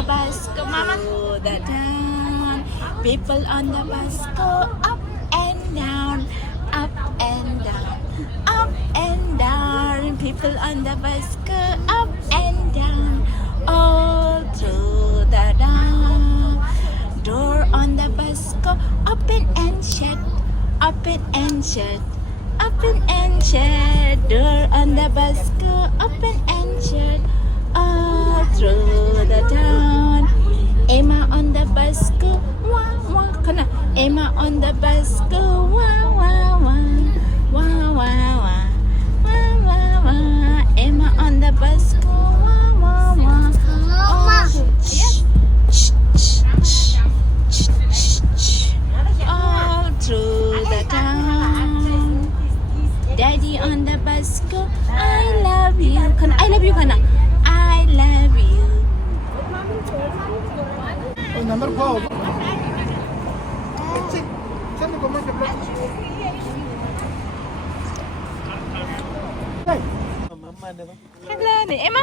the bus go to the town. People on the bus go up and down, up and down, up and down. People on the bus go up and down, all through the town. Door on the bus go open and shut, open and shut, open and shut. Door on the bus go open and shut, all through the town. Emma on the bus go wah wah. Kana Emma on the bus go wah wah wah, wah wah wah, wah wah wah. Emma on the bus go wah wah wah. Oh, shh, shh, shh, shh, shh, shh, shh. All through the town. Daddy on the bus go, I love you. Kana I love you kana. I love you. Number 4. Send the commercial. Mama ne ba? Hello ni Emma.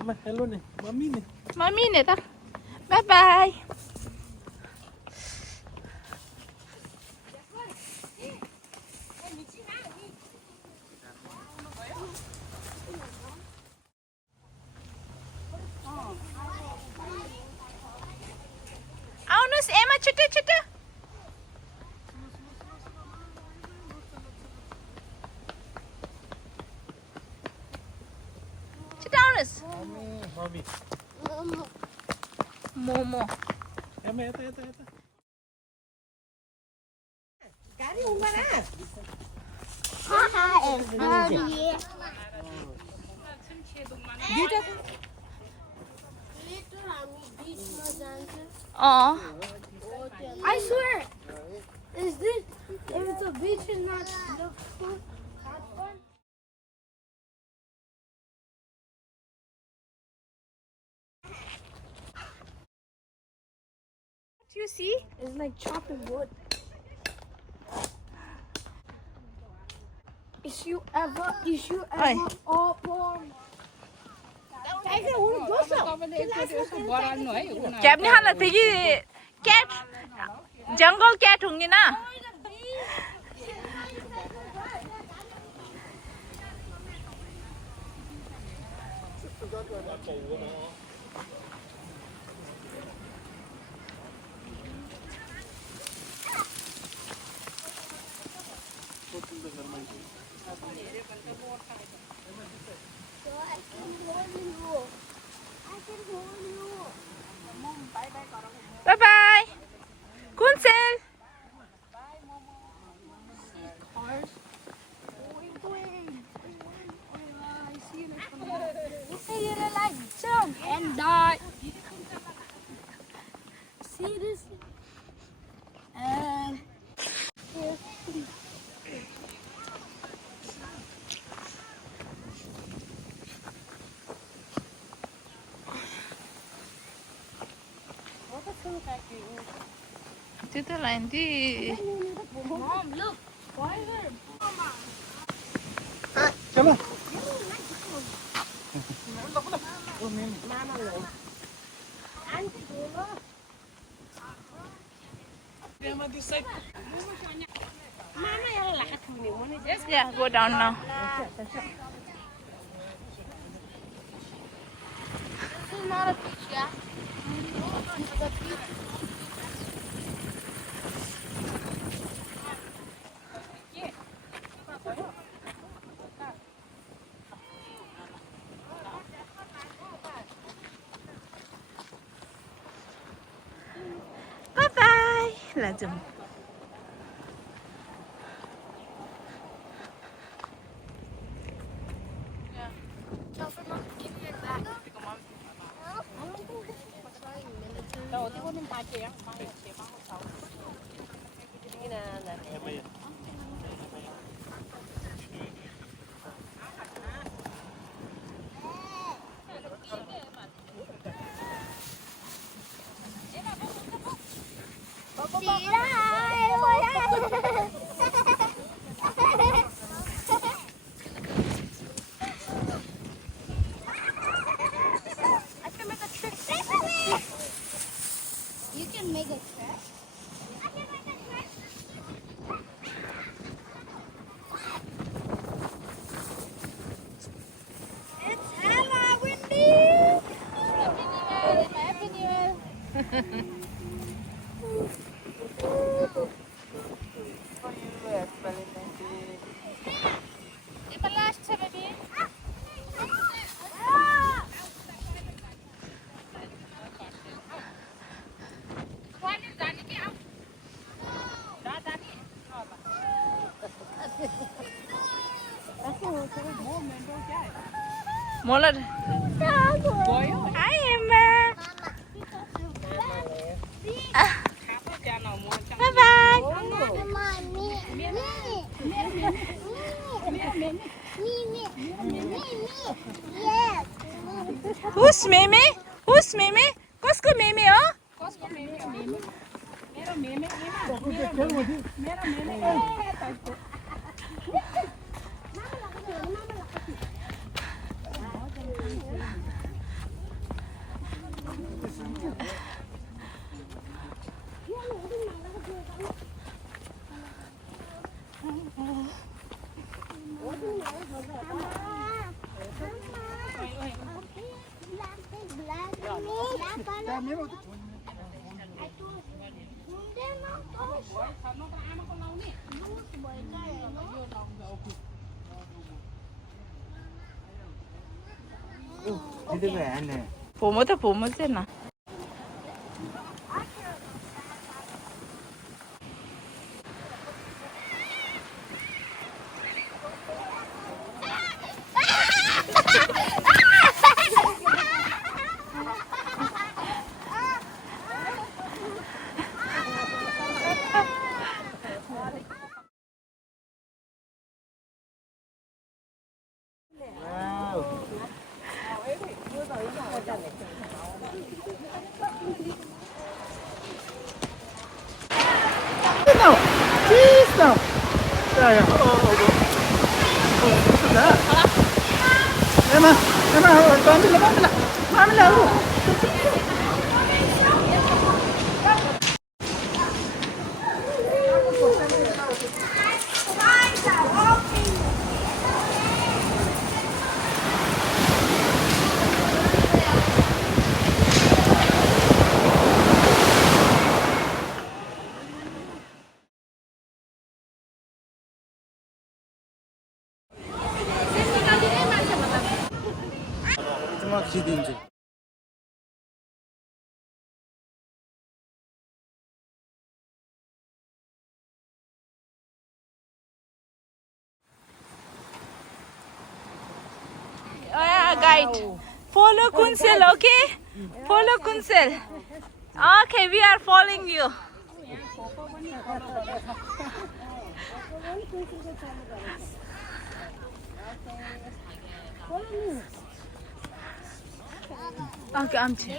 Emma, hello ne. Mami ne. Mami ni ta. Bye bye. Aunus Emma chita chita. Chita Aunus. Mami. Momo. Emma, eta. Cari un banana. Oh. I swear, is this, if it's a beach and not look fun, not fun? What you see? It's like chopping wood. If you ever, Oi. oh, boy. Kẹp ni hala tegi cat jungle cat होंगे ना Bye bye. Kunsel. Jump and die. See this? And Itu lain di. Mom, look. Why is there? Come on. Emma, this side. Yeah, go down now. This is not a beach, yeah? It's a beach. Bye bye. Là dừng. 몰라. Hi Emma. Bye bye. Who's Mimi? Who's Mimi? Kosko Mimi हो? 보모다 보모잖아. Cheese now. Yeah, yeah. What's that? Emma, Pamela. Guide. Follow Kunsel, okay? Follow Kunsel. Okay, we are following you. Okay, I'm too.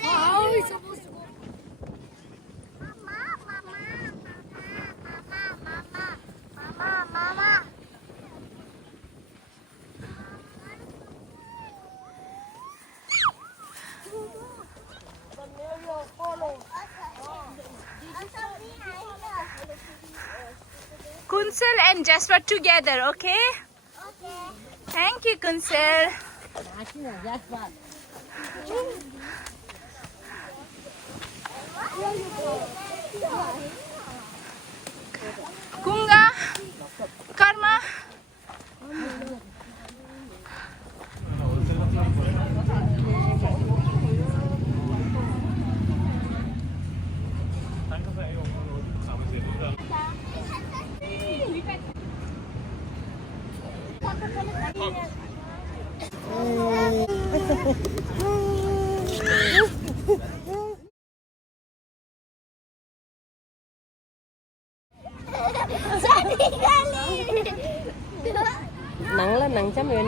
How are we supposed to go? Kunsel and Jasper together, okay? Thank you, Kunsel. Kunga, Karma. Nặng lên, nặng chấm lên.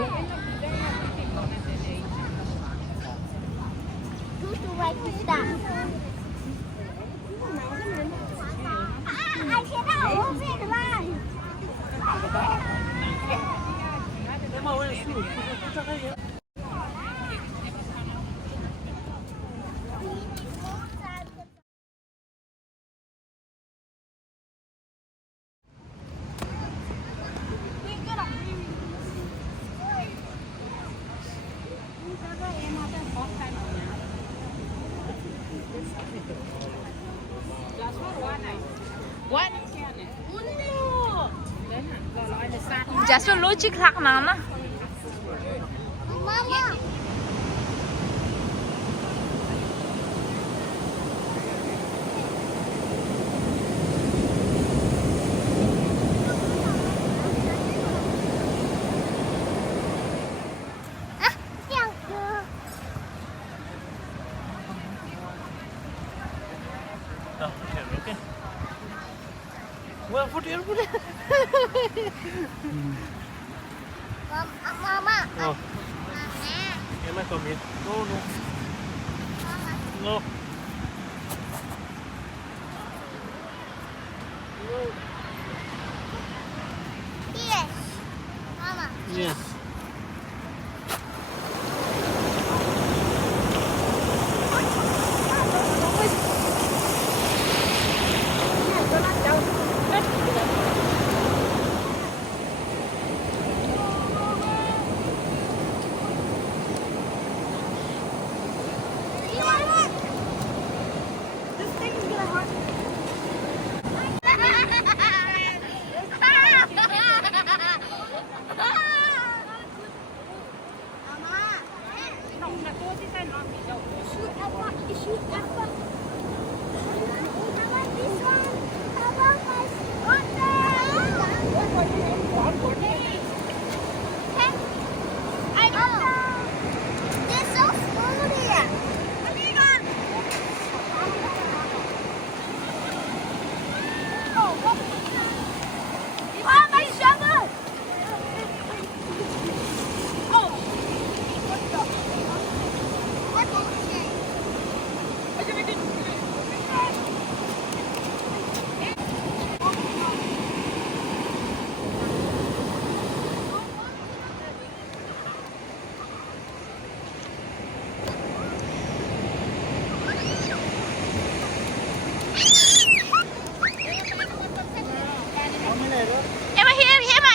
What? Jasmine lôi chiếc thác nào nè. Mama. Okay. Well, put it. Mama. Oh, can I come in? No. No. Yes. Mama. Yes. This thing is gonna hurt. Emma here, Emma.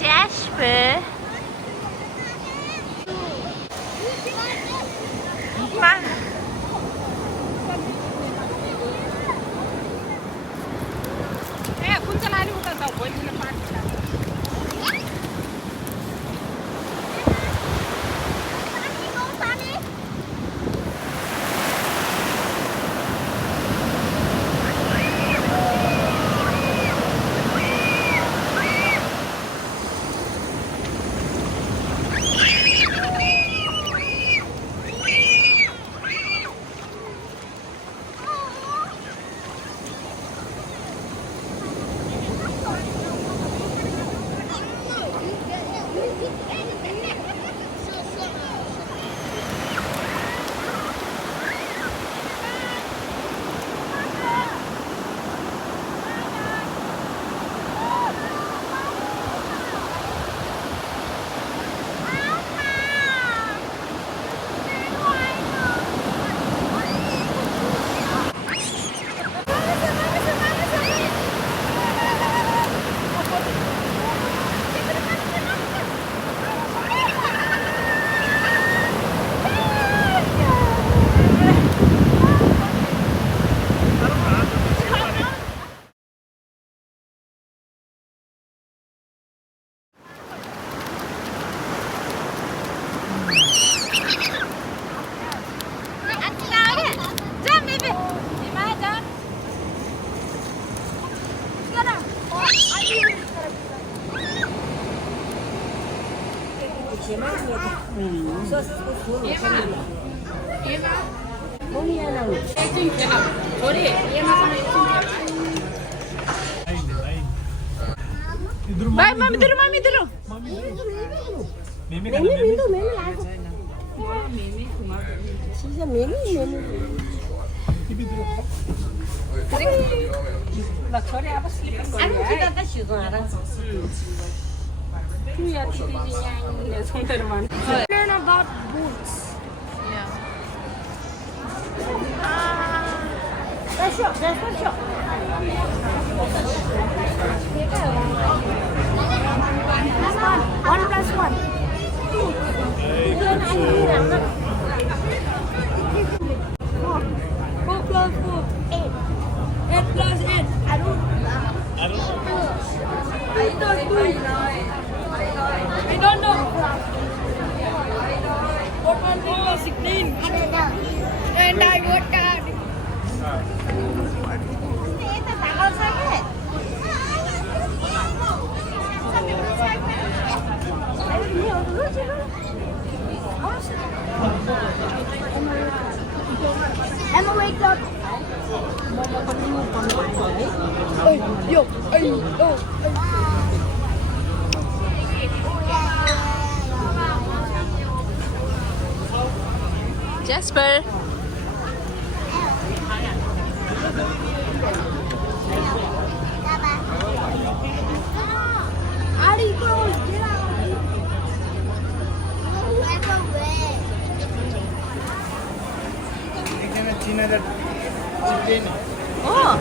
Jasper. Ma. Bye, mami dulu. Mimi 진짜 매미. Ibi dulu. Sorry, apa sleeping Aku kita tak syukur. Iya, tidinya ini sampai mana? Learn about boots. Yeah. Let's show. Let's show. One plus one. Four plus four. Eight. Eight plus eight. I don't I don't know. Four plus four, 16. And I got card. Kita tak kalau sakit. Emma, wake up. Hey, yo, hey, oh, hey. Jasper. Ari, bro, get out. China that chicken. Oh.